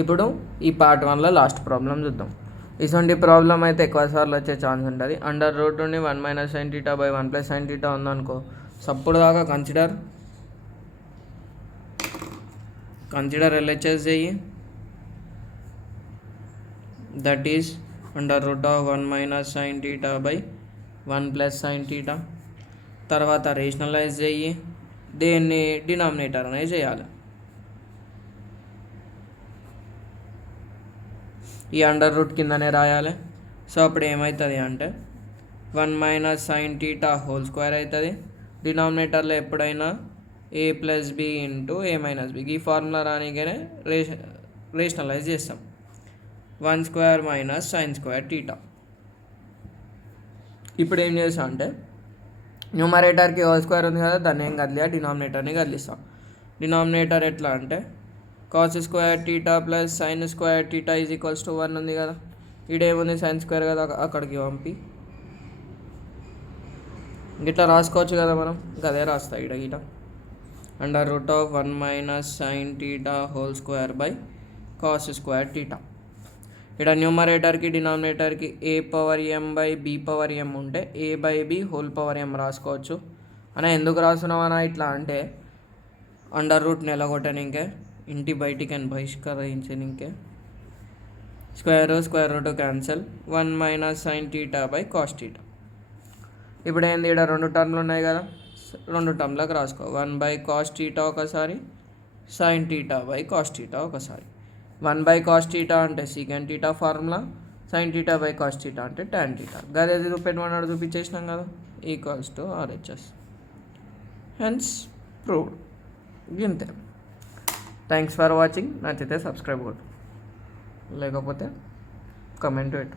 ఇప్పుడు ఈ part 1లో last problem చూద్దాం. ఇటువంటి ప్రాబ్లం అయితే ఎక్కువ సార్లు వచ్చే ఛాన్స్ ఉంటుంది. అండర్ రూట్ నుండి 1 - sin θ / 1 + sin θ ఉందనుకో, సప్పుడు దాకా కన్సిడర్ LHS చెయ్యి. That is under root of 1 - sin θ / 1 + sin θ. తర్వాత రేషనలైజ్ చెయ్యి. దేన్ని డినామినేటర్ అనేది చేయాలి. ఈ అండర్ రూట్ కిందనే రాయాలి. సో అప్పుడు ఏమవుతుంది అంటే 1 - sin θ హోల్ స్క్వేర్ అవుతుంది. డినామినేటర్లో ఎప్పుడైనా a + b × a - b, ఈ ఫార్ములా రానికనే రేషనలైజ్ చేస్తాం. 1² - sin² θ. ఇప్పుడు ఏం చేస్తాం అంటే న్యూమరేటర్కి హోల్ స్క్వేర్ ఉంది కదా, దాన్ని ఏం కదిలియా, డినామినేటర్ని కదిలిస్తాం. డినామినేటర్ ఎట్లా అంటే cos² θ + sin² θ = 1 ఉంది కదా, ఈడేముంది sin² కదా, అక్కడికి పంపి గిట్లా రాసుకోవచ్చు కదా మనం. అదే రాస్తా గిట under root of 1 - sin θ whole square / cos² θ. ఇక్కడ న్యూమరేటర్కి డినామినేటర్కి a/m/b/m ఉంటే a/b హోల్ పవర్ m రాసుకోవచ్చు. అని ఎందుకు రాస్తున్నామన్నా ఇట్లా అంటే అండర్ రూట్ని ఎలగొట్టనికే, ఇంటి బయటికి బహిష్కరించనికే. Square root cancel. 1 - sin θ / cos θ. ఇప్పుడు ఏంది, ఇక్కడ 2 టర్మ్లు ఉన్నాయి కదా, 2 టర్మ్లకు రాసుకో. 1/cos θ ఒకసారి, sin θ / cos θ ఒకసారి. 1/cos θ అంటే secant θ ఫార్ములా, sin θ / cos θ అంటే tan θ. గదే చూపెట్టమన్నాడు, చూపించేసినాం కదా, = RHS. Hence proved. ఇంతే. Thanks for watching. నచ్చితే సబ్స్క్రైబ్ కొట్టు, లేకపోతే కమెంట్ పెట్టు.